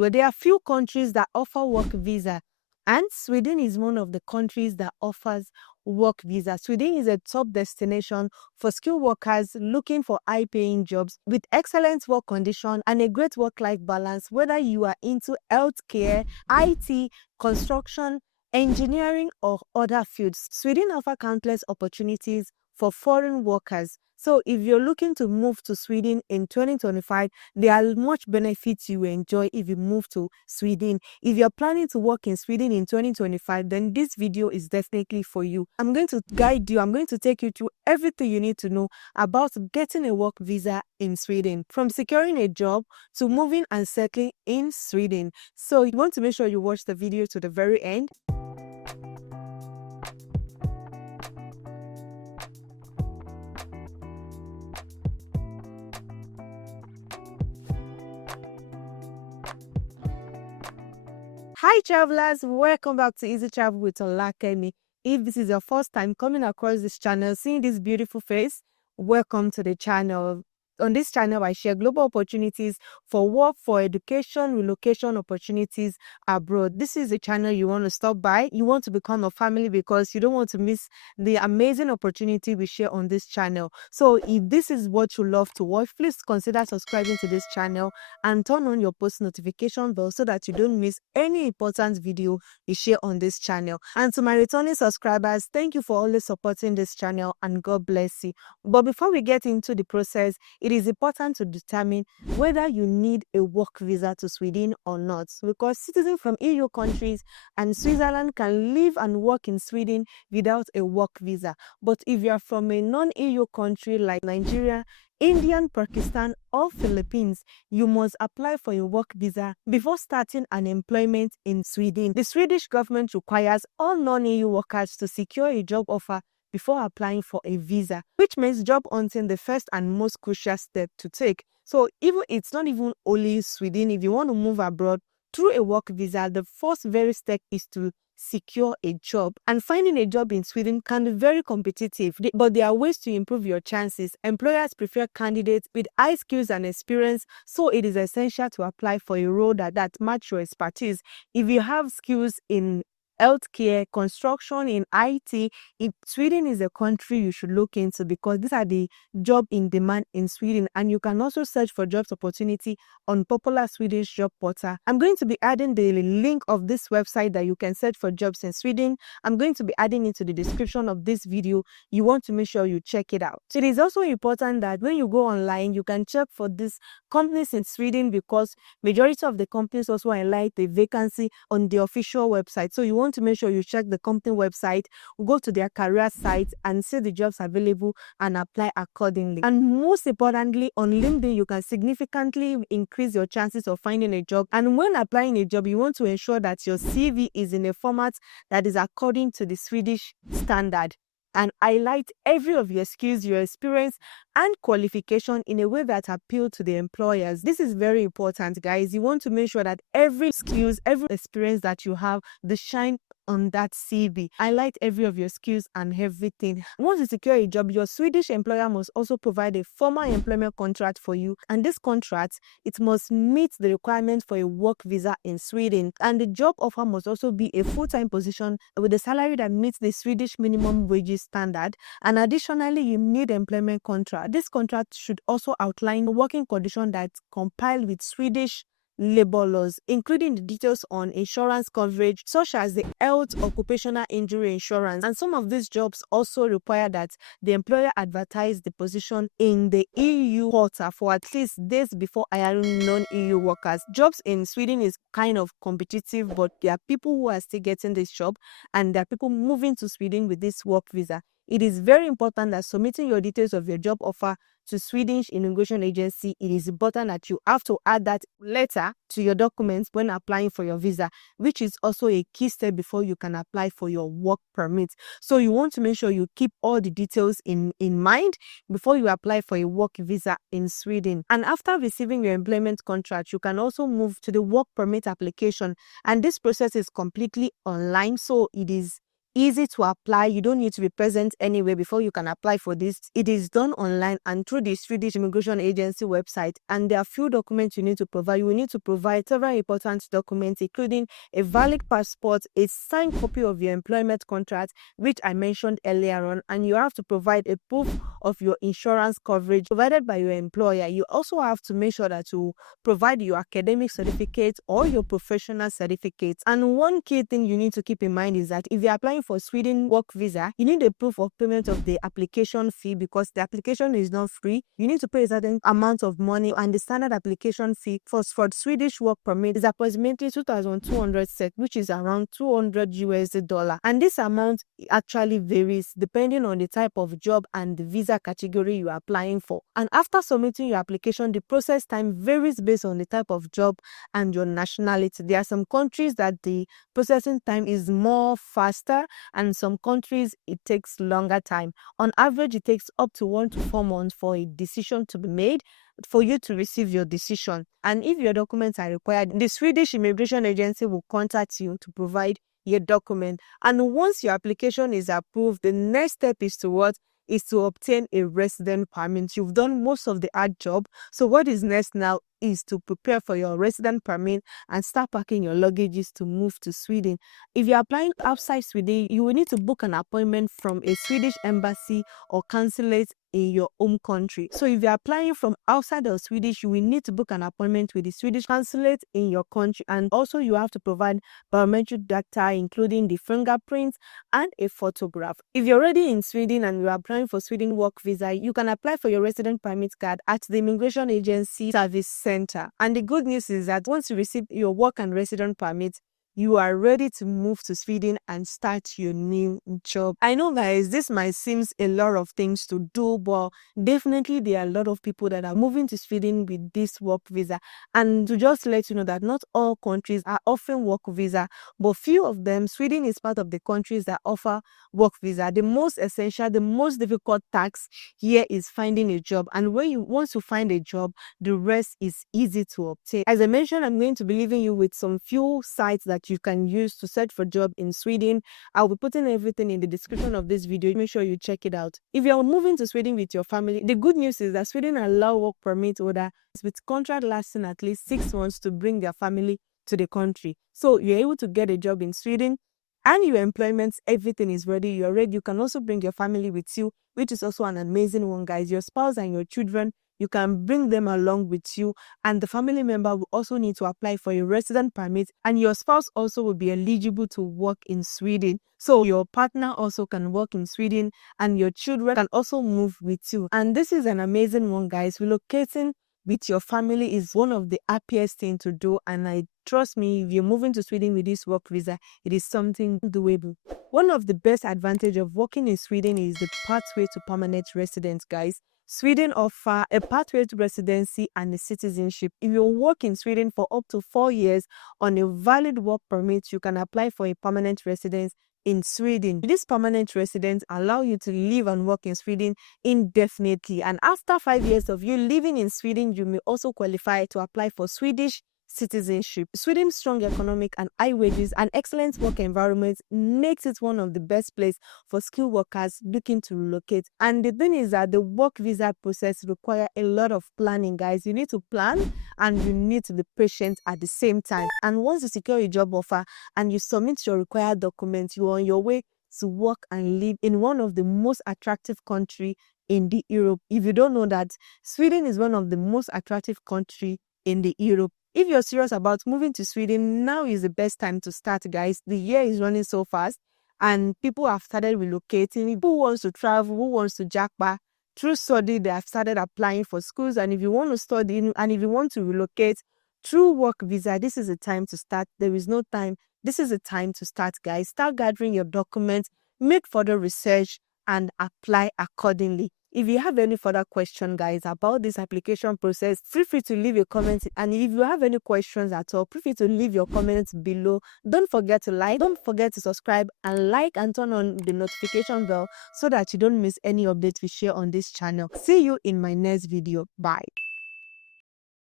But there are few countries that offer work visa, and Sweden is one of the countries that offers work visa. Sweden is a top destination for skilled workers looking for high-paying jobs with excellent work condition and a great work-life balance, whether you are into healthcare, IT, construction, engineering, or other fields. Sweden offers countless opportunities for foreign workers. So if you're looking to move to Sweden in 2025, there are much benefits you enjoy if you move to Sweden. If you're planning to work in Sweden in 2025, then this video is definitely for you. I'm going to guide you. I'm going to take you through everything you need to know about getting a work visa in Sweden, from securing a job to moving and settling in Sweden. So you want to make sure you watch the video to the very end. Hi travelers, welcome back to Easy Travel with Olakemi. If this is your first time coming across this channel, seeing this beautiful face, welcome to the channel. On this channel, I share global opportunities for work, for education, relocation opportunities abroad. This is a channel you want to stop by. You want to become a family because you don't want to miss the amazing opportunity we share on this channel. So if this is what you love to watch, please consider subscribing to this channel and turn on your post notification bell so that you don't miss any important video we share on this channel. And to my returning subscribers, thank you for always supporting this channel and God bless you. But before we get into the process, it is important to determine whether you need a work visa to Sweden or not, because citizens from EU countries and Switzerland can live and work in Sweden without a work visa. But if you are from a non-EU country like Nigeria, India, Pakistan, or Philippines, you must apply for a work visa before starting an employment in Sweden. The Swedish government requires all non-EU workers to secure a job offer before applying for a visa, which makes job hunting the first and most crucial step to take. So even it's not even only Sweden. If you want to move abroad through a work visa, the first very step is to secure a job. And finding a job in Sweden can be very competitive, but there are ways to improve your chances. Employers prefer candidates with high skills and experience, so it is essential to apply for a role that match your expertise. If you have skills in healthcare, construction, in IT, Sweden is a country you should look into, because these are the job in demand in Sweden. And you can also search for jobs opportunity on popular Swedish job portal. I'm going to be adding the link of this website that you can search for jobs in Sweden. I'm going to be adding it to the description of this video. You want to make sure you check it out. So it is also important that when you go online, you can check for these companies in Sweden, because majority of the companies also highlight the vacancy on the official website. So you want to make sure you check the company website, go to their career site and see the jobs available and apply accordingly. And most importantly, on LinkedIn, you can significantly increase your chances of finding a job. And when applying a job, you want to ensure that your CV is in a format that is according to the Swedish standard, and highlight every of your skills, your experience, and qualification in a way that appeal to the employers. This is very important, guys. You want to make sure that every skills, every experience that you have, the shine on that CV. Highlight every of your skills and everything. Once you secure a job, your Swedish employer must also provide a formal employment contract for you. And this contract, it must meet the requirements for a work visa in Sweden. And the job offer must also be a full-time position with a salary that meets the Swedish minimum wages standard. And additionally, you need employment contract. This contract should also outline the working condition that's compiled with Swedish labor laws, including the details on insurance coverage such as the health occupational injury insurance. And some of these jobs also require that the employer advertise the position in the EU portal for at least days before hiring non-EU workers. Jobs in Sweden is kind of competitive, but there are people who are still getting this job, and there are people moving to Sweden with this work visa. It is very important that submitting your details of your job offer to Swedish Immigration Agency, it is important that you have to add that letter to your documents when applying for your visa, which is also a key step before you can apply for your work permit. So you want to make sure you keep all the details in mind before you apply for a work visa in Sweden. And after receiving your employment contract, you can also move to the work permit application. And this process is completely online, so it is easy to apply. You don't need to be present anywhere before you can apply for this. It is done online and through the Swedish Immigration Agency website. And there are few documents you need to provide. You will need to provide several important documents, including a valid passport, a signed copy of your employment contract, which I mentioned earlier on, and you have to provide a proof of your insurance coverage provided by your employer. You also have to make sure that you provide your academic certificate or your professional certificate. And one key thing you need to keep in mind is that if you're applying for Sweden work visa, you need a proof of payment of the application fee, because the application is not free. You need to pay a certain amount of money, and the standard application fee for Swedish work permit is approximately 2,200 SEK, which is around $200. And this amount actually varies depending on the type of job and the visa category you are applying for. And after submitting your application, the process time varies based on the type of job and your nationality. There are some countries that the processing time is more faster, and some countries it takes longer time. On average, it takes up to 1 to 4 months for a decision to be made, for you to receive your decision. And if your documents are required, the Swedish Immigration Agency will contact you to provide your document. And once your application is approved, the next step is to what? Is to obtain a resident permit. You've done most of the hard job. So what is next now is to prepare for your resident permit and start packing your luggages to move to Sweden. If you're applying outside Sweden, you will need to book an appointment from a Swedish embassy or consulate in your home country. So if you're applying from outside of Swedish, you will need to book an appointment with the Swedish consulate in your country, and also you have to provide biometric data, including the fingerprints and a photograph. If you're already in Sweden and you're applying for Sweden work visa, you can apply for your resident permit card at the Immigration Agency Service Center. And the good news is that once you receive your work and resident permit, you are ready to move to Sweden and start your new job. I know, guys, this might seem a lot of things to do, but definitely there are a lot of people that are moving to Sweden with this work visa. And to just let you know that not all countries are offering work visa, but few of them, Sweden is part of the countries that offer work visa. The most essential, the most difficult task here is finding a job. And once you find a job, the rest is easy to obtain. As I mentioned, I'm going to be leaving you with some few sites that you can use to search for job in Sweden. I'll be putting everything in the description of this video. Make sure you check it out. If you're moving to Sweden with your family, the good news is that Sweden allow work permit holders with contract lasting at least 6 months to bring their family to the country. So you're able to get a job in Sweden and your employment, everything is ready. You're ready. You can also bring your family with you, which is also an amazing one, guys. Your spouse and your children, you can bring them along with you, and the family member will also need to apply for a resident permit, and your spouse also will be eligible to work in Sweden. So your partner also can work in Sweden, and your children can also move with you. And this is an amazing one, guys. Relocating with your family is one of the happiest things to do, and I trust me, if you're moving to Sweden with this work visa, it is something doable. One of the best advantages of working in Sweden is the pathway to permanent residence, guys. Sweden offers a pathway to residency and a citizenship. If you work in Sweden for up to 4 years on a valid work permit, you can apply for a permanent residence in Sweden. This permanent residence allows you to live and work in Sweden indefinitely. And after 5 years of you living in Sweden, you may also qualify to apply for Swedish citizenship. Sweden's strong economic and high wages and excellent work environment makes it one of the best places for skilled workers looking to relocate. And the thing is that the work visa process requires a lot of planning, guys. You need to plan and you need to be patient at the same time. And once you secure a job offer and you submit your required documents, you're on your way to work and live in one of the most attractive countries in the Europe. If you don't know that, Sweden is one of the most attractive countries in the Europe. If you're serious about moving to Sweden, now is the best time to start, guys. The year is running so fast and people have started relocating. Who wants to travel? Who wants to jackpot? Through study, they have started applying for schools. And if you want to study and if you want to relocate through work visa, this is the time to start. There is no time. This is the time to start, guys. Start gathering your documents, make further research, and apply accordingly. If you have any further question, guys, about this application process, feel free to leave a comment. And if you have any questions at all, feel free to leave your comments below. Don't forget to like, don't forget to subscribe and like and turn on the notification bell so that you don't miss any updates we share on this channel. See you in my next video. Bye.